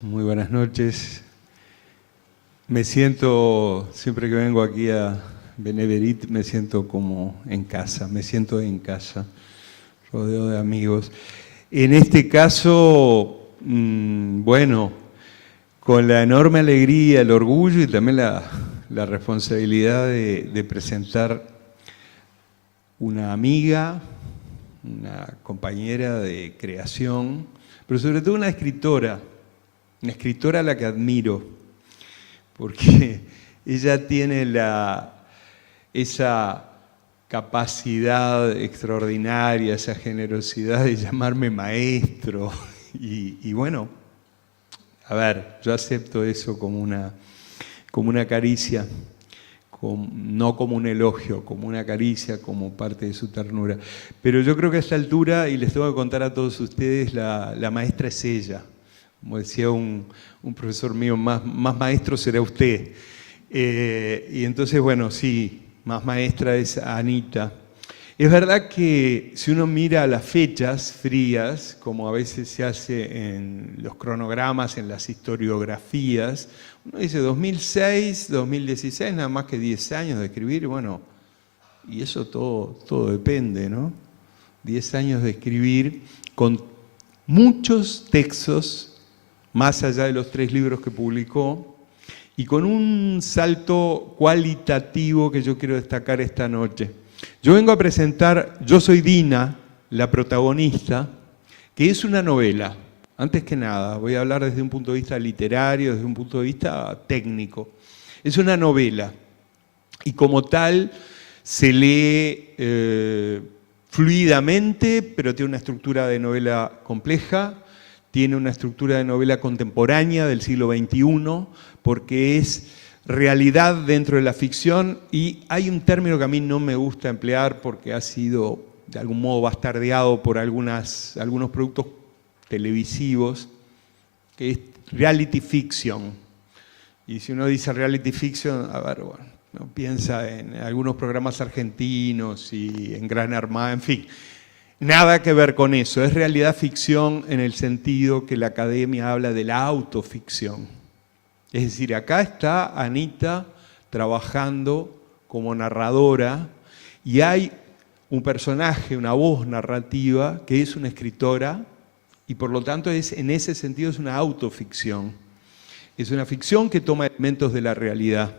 Muy buenas noches. Me siento, siempre que vengo aquí a Beneverit, me siento como en casa, me siento en casa, rodeado de amigos. En este caso, bueno, con la enorme alegría, el orgullo y también la responsabilidad de presentar una amiga, una compañera de creación, pero sobre todo una escritora a la que admiro, porque ella tiene esa capacidad extraordinaria, esa generosidad de llamarme maestro. Y bueno, a ver, yo acepto eso como una caricia, no como un elogio, como una caricia, como parte de su ternura. Pero yo creo que a esta altura, y les tengo que contar a todos ustedes, la maestra es ella. Como decía un profesor mío, más maestro será usted. Y entonces, bueno, sí, más maestra es Anita. Es verdad que si uno mira las fechas frías, como a veces se hace en los cronogramas, en las historiografías, uno dice 2006, 2016, nada más que 10 años de escribir, bueno, y eso todo depende, ¿no? 10 años de escribir con muchos textos, más allá de los 3 libros que publicó, y con un salto cualitativo que yo quiero destacar esta noche. Yo vengo a presentar Yo soy Dina, la protagonista, que es una novela. Antes que nada, voy a hablar desde un punto de vista literario, desde un punto de vista técnico. Es una novela, y como tal se lee fluidamente, pero tiene una estructura de novela compleja, tiene una estructura de novela contemporánea del siglo XXI, porque es realidad dentro de la ficción, y hay un término que a mí no me gusta emplear porque ha sido de algún modo bastardeado por algunos productos televisivos, que es reality fiction. Y si uno dice reality fiction, a ver, bueno, uno piensa en algunos programas argentinos y en Gran Hermano, en fin. Nada que ver con eso, es realidad ficción en el sentido que la academia habla de la autoficción. Es decir, acá está Anita trabajando como narradora y hay un personaje, una voz narrativa que es una escritora y por lo tanto en ese sentido es una autoficción. Es una ficción que toma elementos de la realidad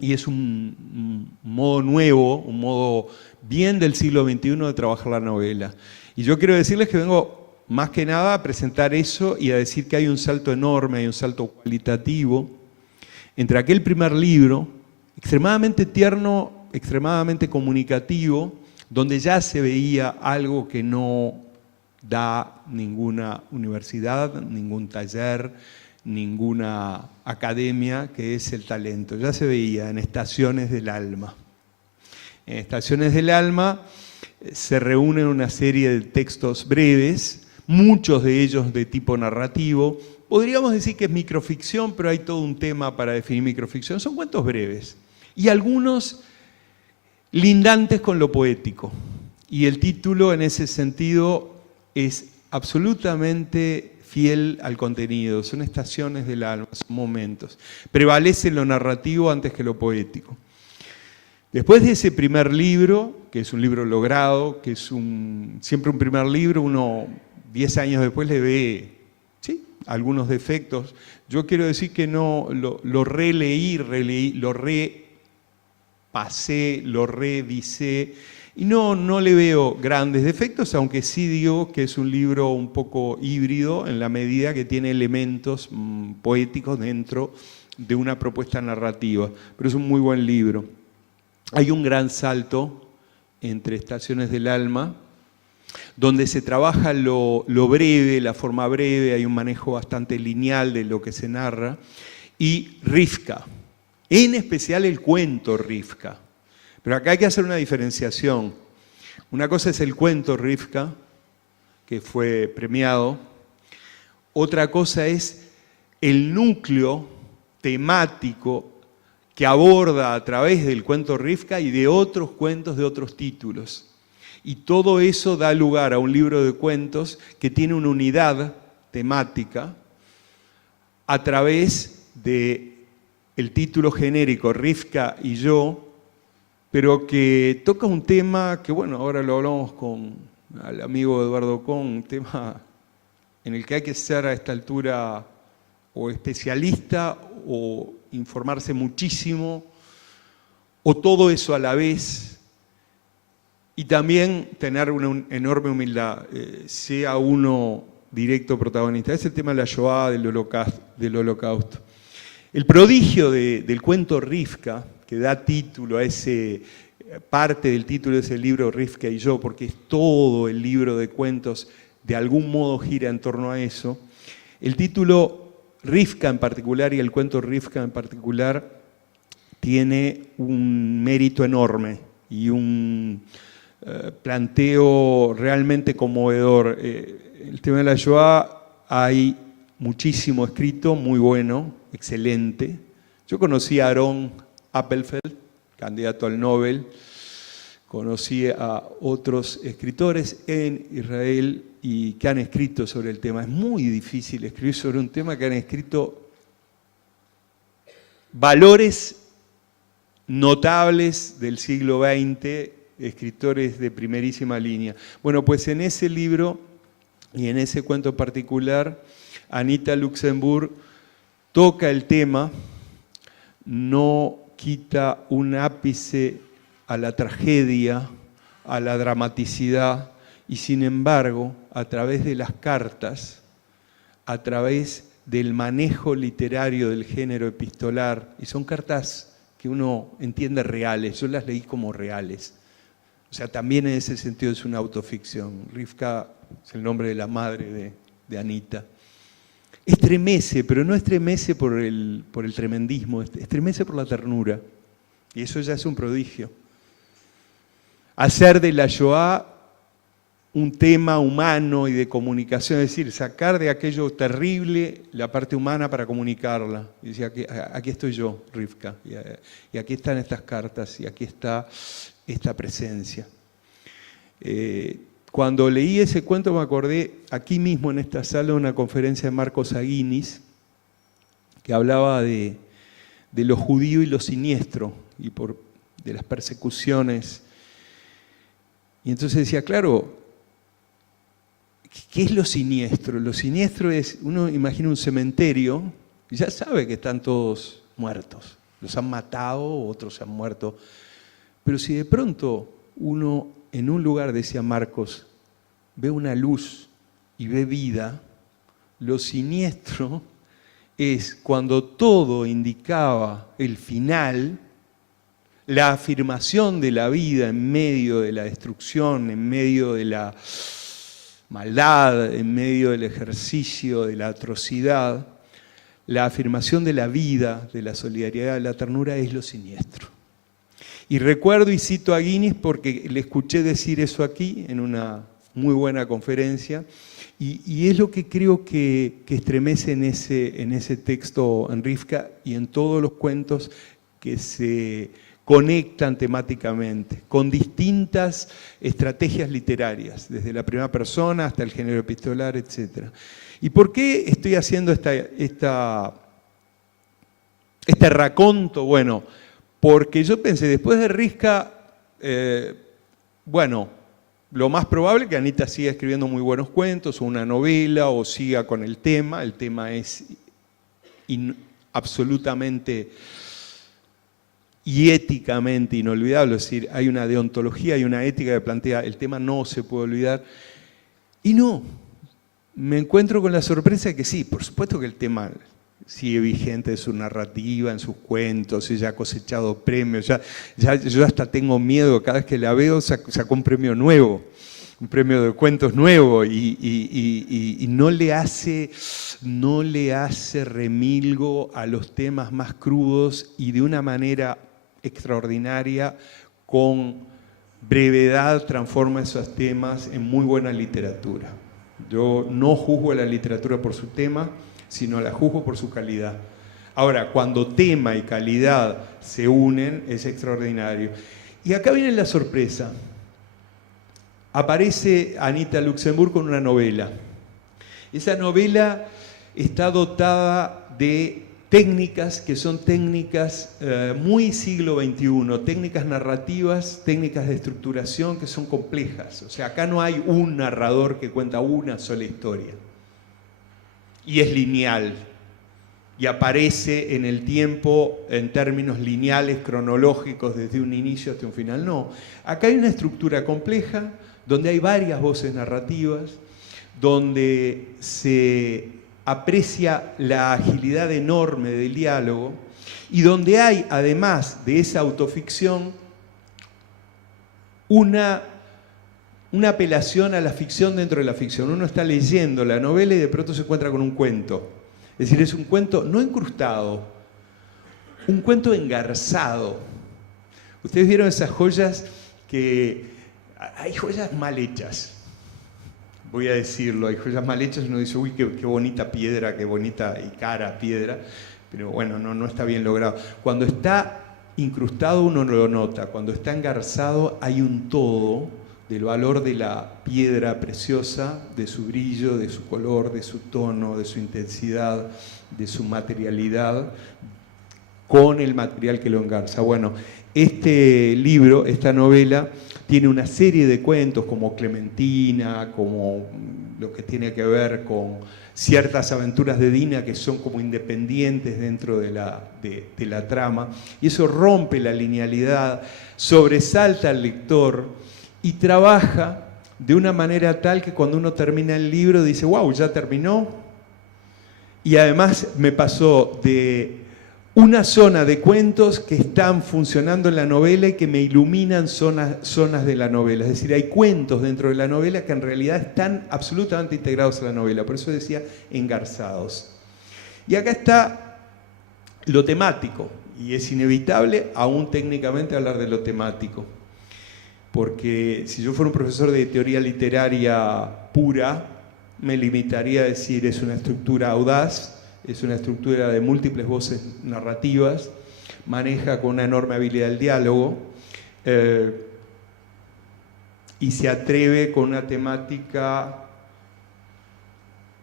y es un modo nuevo, un modo bien del siglo XXI de trabajar la novela. Y yo quiero decirles que vengo más que nada a presentar eso y a decir que hay un salto enorme, hay un salto cualitativo entre aquel primer libro, extremadamente tierno, extremadamente comunicativo, donde ya se veía algo que no da ninguna universidad, ningún taller, ninguna academia, que es el talento. Ya se veía en Estaciones del Alma. En Estaciones del Alma se reúnen una serie de textos breves, muchos de ellos de tipo narrativo. Podríamos decir que es microficción, pero hay todo un tema para definir microficción. Son cuentos breves y algunos lindantes con lo poético. Y el título en ese sentido es absolutamente fiel al contenido. Son estaciones del alma, son momentos. Prevalece lo narrativo antes que lo poético. Después de ese primer libro, que es un libro logrado, que es siempre un primer libro, uno 10 años después le ve, ¿sí?, algunos defectos. Yo quiero decir que no lo releí, lo repasé, lo revisé, y no le veo grandes defectos, aunque sí digo que es un libro un poco híbrido en la medida que tiene elementos poéticos dentro de una propuesta narrativa. Pero es un muy buen libro. Hay un gran salto entre Estaciones del Alma, donde se trabaja lo breve, la forma breve, hay un manejo bastante lineal de lo que se narra, y Rivka, en especial el cuento Rivka. Pero acá hay que hacer una diferenciación. Una cosa es el cuento Rivka, que fue premiado. Otra cosa es el núcleo temático que aborda a través del cuento Rivka y de otros cuentos de otros títulos. Y todo eso da lugar a un libro de cuentos que tiene una unidad temática, a través del título genérico Rivka y yo, pero que toca un tema que, bueno, ahora lo hablamos con el amigo Eduardo Kohn, un tema en el que hay que ser a esta altura o especialista o informarse muchísimo, o todo eso a la vez, y también tener una enorme humildad, sea uno directo protagonista. Es el tema de la Shoah, del holocausto. El prodigio del cuento Rivka, que da título a ese, parte del título de ese libro Rivka y yo, porque es todo el libro de cuentos, de algún modo gira en torno a eso. El título Rivka en particular y el cuento Rivka en particular tiene un mérito enorme y un planteo realmente conmovedor. El tema de la Shoah hay muchísimo escrito, muy bueno, excelente. Yo conocí a Aaron Appelfeld, candidato al Nobel, conocí a otros escritores en Israel y que han escrito sobre el tema. Es muy difícil escribir sobre un tema que han escrito valores notables del siglo XX, escritores de primerísima línea. Bueno, pues en ese libro y en ese cuento particular, Anita Luxemburg toca el tema, no quita un ápice a la tragedia, a la dramaticidad, y sin embargo, a través de las cartas, a través del manejo literario del género epistolar, y son cartas que uno entiende reales, yo las leí como reales. O sea, también en ese sentido es una autoficción. Rivka es el nombre de la madre de Anita. Estremece, pero no estremece por el tremendismo, estremece por la ternura. Y eso ya es un prodigio. Hacer de la Shoah un tema humano y de comunicación, es decir, sacar de aquello terrible la parte humana para comunicarla. Y decía, aquí estoy yo, Rivka, y aquí están estas cartas, y aquí está esta presencia. Cuando leí ese cuento me acordé, aquí mismo en esta sala, de una conferencia de Marcos Aguinis, que hablaba de lo judío y lo siniestro, y de las persecuciones. Y entonces decía, claro, ¿qué es lo siniestro? Lo siniestro es, uno imagina un cementerio y ya sabe que están todos muertos. Los han matado, otros han muerto. Pero si de pronto uno en un lugar, decía Marcos, ve una luz y ve vida, lo siniestro es cuando todo indicaba el final, la afirmación de la vida en medio de la destrucción, en medio de la maldad, en medio del ejercicio de la atrocidad, la afirmación de la vida, de la solidaridad, de la ternura es lo siniestro. Y recuerdo y cito a Guinness porque le escuché decir eso aquí en una muy buena conferencia y es lo que creo que estremece en ese texto en Rivka y en todos los cuentos que se conectan temáticamente, con distintas estrategias literarias, desde la primera persona hasta el género epistolar, etc. ¿Y por qué estoy haciendo este raconto? Bueno, porque yo pensé, después de Rivka, bueno, lo más probable es que Anita siga escribiendo muy buenos cuentos, o una novela, o siga con el tema es absolutamente y éticamente inolvidable, es decir, hay una deontología, hay una ética que plantea, el tema no se puede olvidar. Y no, me encuentro con la sorpresa de que sí, por supuesto que el tema sigue vigente en su narrativa, en sus cuentos, ella ha cosechado premios, yo hasta tengo miedo, cada vez que la veo sacó un premio nuevo, un premio de cuentos nuevo y no le hace remilgo a los temas más crudos y de una manera extraordinaria, con brevedad transforma esos temas en muy buena literatura. Yo no juzgo a la literatura por su tema, sino la juzgo por su calidad. Ahora, cuando tema y calidad se unen, es extraordinario. Y acá viene la sorpresa. Aparece Anita Luxemburg con una novela. Esa novela está dotada de técnicas que son técnicas muy siglo XXI, técnicas narrativas, técnicas de estructuración que son complejas. O sea, acá no hay un narrador que cuenta una sola historia. Y es lineal. Y aparece en el tiempo en términos lineales, cronológicos, desde un inicio hasta un final. No, acá hay una estructura compleja, donde hay varias voces narrativas, donde se aprecia la agilidad enorme del diálogo y donde hay, además de esa autoficción, una apelación a la ficción dentro de la ficción. Uno está leyendo la novela y de pronto se encuentra con un cuento. Es decir, es un cuento no incrustado, un cuento engarzado. Ustedes vieron esas joyas que... Hay joyas mal hechas. Voy a decirlo, hay joyas mal hechas, uno dice, uy, qué bonita piedra, qué bonita y cara piedra, pero bueno, no está bien logrado. Cuando está incrustado uno no lo nota, cuando está engarzado hay un todo del valor de la piedra preciosa, de su brillo, de su color, de su tono, de su intensidad, de su materialidad, con el material que lo engarza. Bueno, este libro, esta novela, tiene una serie de cuentos como Clementina, como lo que tiene que ver con ciertas aventuras de Dina que son como independientes dentro de la trama, y eso rompe la linealidad, sobresalta al lector y trabaja de una manera tal que cuando uno termina el libro dice, wow, ya terminó. Y además me pasó de una zona de cuentos que están funcionando en la novela y que me iluminan zonas de la novela. Es decir, hay cuentos dentro de la novela que en realidad están absolutamente integrados a la novela. Por eso decía engarzados. Y acá está lo temático. Y es inevitable aún técnicamente hablar de lo temático. Porque si yo fuera un profesor de teoría literaria pura, me limitaría a decir es una estructura audaz, es una estructura de múltiples voces narrativas, maneja con una enorme habilidad el diálogo y se atreve con una temática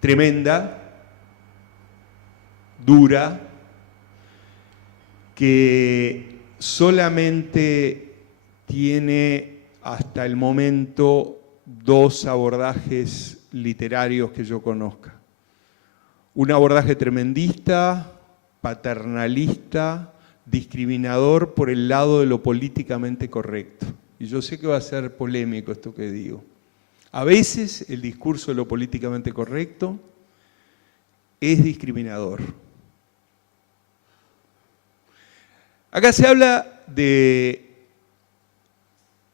tremenda, dura, que solamente tiene hasta el momento dos abordajes literarios que yo conozca. Un abordaje tremendista, paternalista, discriminador por el lado de lo políticamente correcto. Y yo sé que va a ser polémico esto que digo. A veces el discurso de lo políticamente correcto es discriminador. Acá se habla de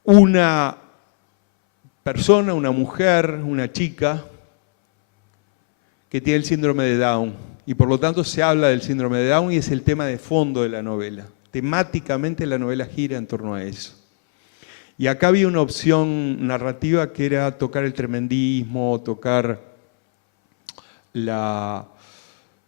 una persona, una mujer, una chica, que tiene el síndrome de Down, y por lo tanto se habla del síndrome de Down y es el tema de fondo de la novela. Temáticamente la novela gira en torno a eso. Y acá había una opción narrativa que era tocar el tremendismo, tocar la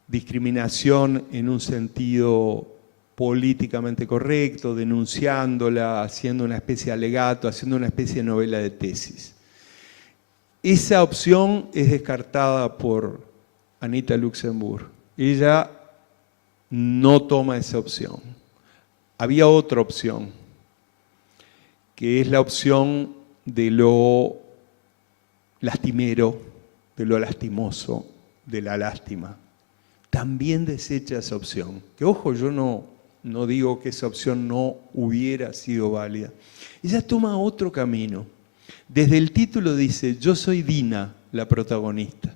discriminación en un sentido políticamente correcto, denunciándola, haciendo una especie de alegato, haciendo una especie de novela de tesis. Esa opción es descartada por Anita Luxemburg. Ella no toma esa opción. Había otra opción, que es la opción de lo lastimero, de lo lastimoso, de la lástima. También desecha esa opción. Que ojo, yo no digo que esa opción no hubiera sido válida. Ella toma otro camino. Desde el título dice, yo soy Dina, la protagonista.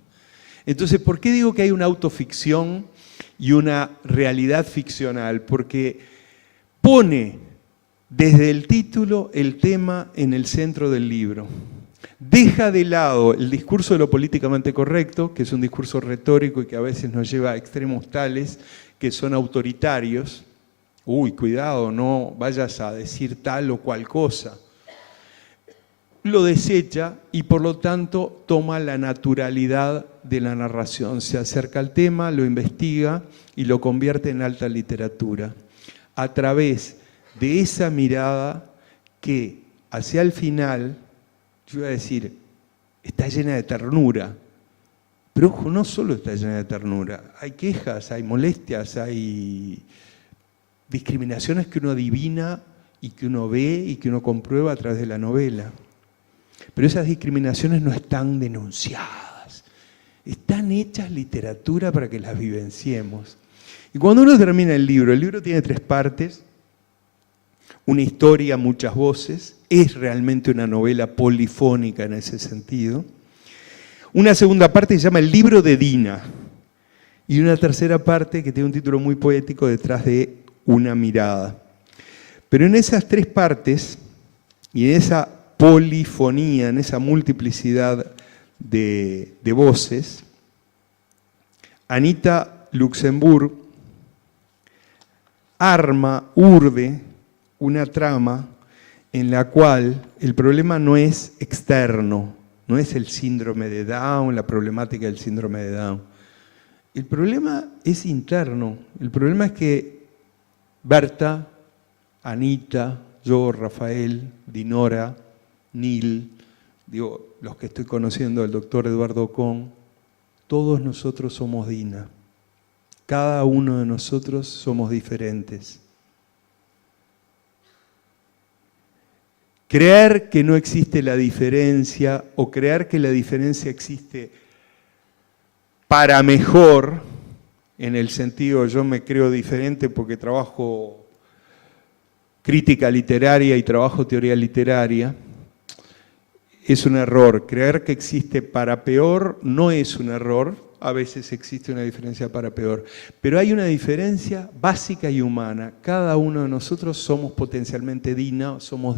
Entonces, ¿por qué digo que hay una autoficción y una realidad ficcional? Porque pone desde el título el tema en el centro del libro. Deja de lado el discurso de lo políticamente correcto, que es un discurso retórico y que a veces nos lleva a extremos tales que son autoritarios. Uy, cuidado, no vayas a decir tal o cual cosa. Lo desecha y por lo tanto toma la naturalidad de la narración. Se acerca al tema, lo investiga y lo convierte en alta literatura. A través de esa mirada que hacia el final, yo iba a decir, está llena de ternura, Pero ojo, no solo está llena de ternura, hay quejas, hay molestias, hay discriminaciones que uno adivina y que uno ve y que uno comprueba a través de la novela. Pero esas discriminaciones no están denunciadas, están hechas literatura para que las vivenciemos. Y cuando uno termina el libro tiene 3 partes, una historia, muchas voces, es realmente una novela polifónica en ese sentido. Una segunda parte se llama El libro de Dina, y una tercera parte que tiene un título muy poético, Detrás de una mirada. Pero en esas 3 partes, y en esa polifonía, en esa multiplicidad de voces, Anita Luxemburg urde una trama en la cual el problema no es externo, no es el síndrome de Down, la problemática del síndrome de Down. El problema es interno. El problema es que Berta, Anita, yo, Rafael, Dinora, Nil, digo, los que estoy conociendo, el doctor Eduardo Con, todos nosotros somos Dina. Cada uno de nosotros somos diferentes. Creer que no existe la diferencia o creer que la diferencia existe para mejor, en el sentido yo me creo diferente porque trabajo crítica literaria y trabajo teoría literaria, es un error. Creer que existe para peor no es un error, a veces existe una diferencia para peor, pero hay una diferencia básica y humana. Cada uno de nosotros somos potencialmente Dina, somos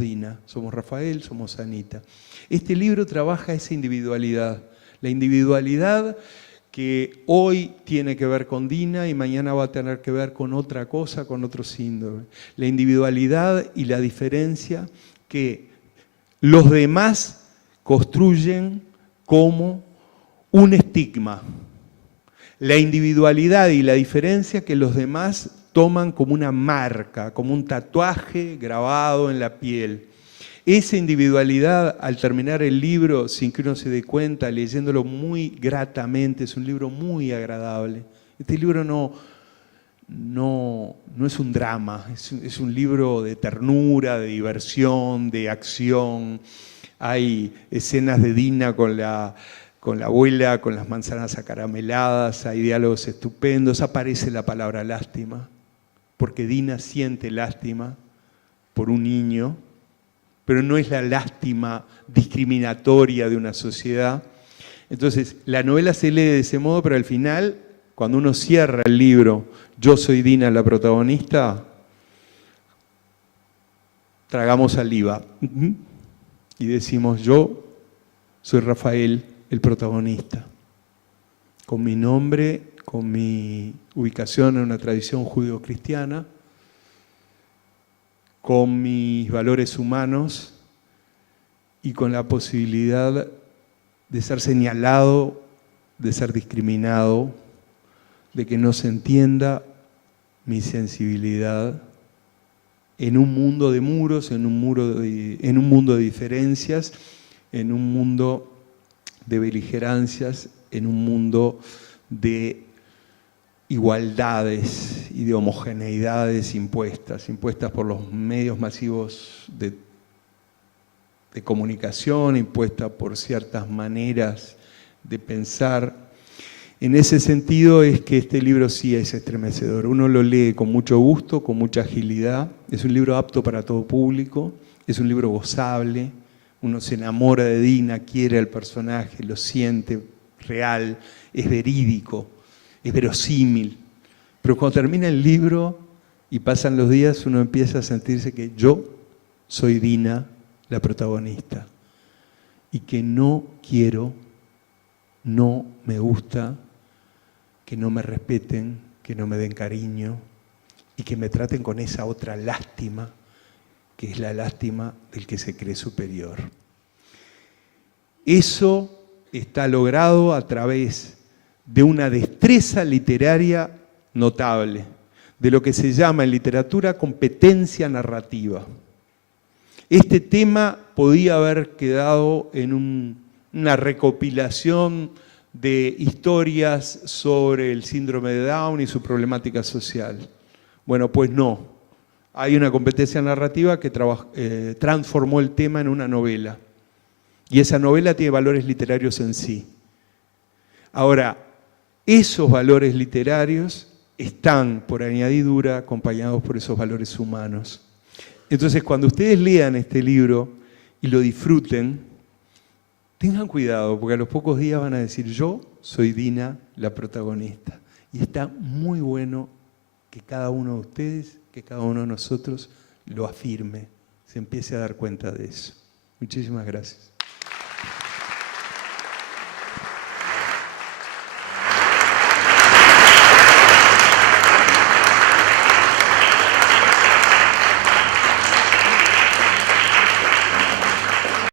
Rafael, somos Anita. Este libro trabaja esa individualidad, la individualidad que hoy tiene que ver con Dina y mañana va a tener que ver con otra cosa, con otro síndrome. La individualidad y la diferencia que los demás construyen como un estigma. La individualidad y la diferencia que los demás toman como una marca, como un tatuaje grabado en la piel. Esa individualidad, al terminar el libro, sin que uno se dé cuenta, leyéndolo muy gratamente, es un libro muy agradable. Este libro no es un drama, es un libro de ternura, de diversión, de acción. Hay escenas de Dina con la abuela, con las manzanas acarameladas, hay diálogos estupendos, aparece la palabra lástima, porque Dina siente lástima por un niño, pero no es la lástima discriminatoria de una sociedad. Entonces, la novela se lee de ese modo, pero al final, cuando uno cierra el libro, Yo soy Dina, la protagonista, tragamos saliva y decimos, yo soy Rafael, el protagonista, con mi nombre, con mi ubicación en una tradición judío-cristiana, con mis valores humanos y con la posibilidad de ser señalado, de ser discriminado, de que no se entienda mi sensibilidad en un mundo de muros, en un mundo de diferencias, en un mundo de beligerancias, en un mundo de igualdades y de homogeneidades impuestas por los medios masivos de comunicación, impuestas por ciertas maneras de pensar. En ese sentido es que este libro sí es estremecedor. Uno lo lee con mucho gusto, con mucha agilidad. Es un libro apto para todo público, es un libro gozable. Uno se enamora de Dina, quiere al personaje, lo siente real, es verídico, es verosímil. Pero cuando termina el libro y pasan los días, uno empieza a sentirse que yo soy Dina, la protagonista, y que no quiero, no me gusta que no me respeten, que no me den cariño y que me traten con esa otra lástima, que es la lástima del que se cree superior. Eso está logrado a través de una destreza literaria notable, de lo que se llama en literatura competencia narrativa. Este tema podía haber quedado en una recopilación de historias sobre el síndrome de Down y su problemática social. Bueno, pues no. Hay una competencia narrativa que transformó el tema en una novela. Y esa novela tiene valores literarios en sí. Ahora, esos valores literarios están, por añadidura, acompañados por esos valores humanos. Entonces, cuando ustedes lean este libro y lo disfruten, tengan cuidado, porque a los pocos días van a decir, yo soy Dina, la protagonista. Y está muy bueno que cada uno de ustedes, que cada uno de nosotros lo afirme, se empiece a dar cuenta de eso. Muchísimas gracias.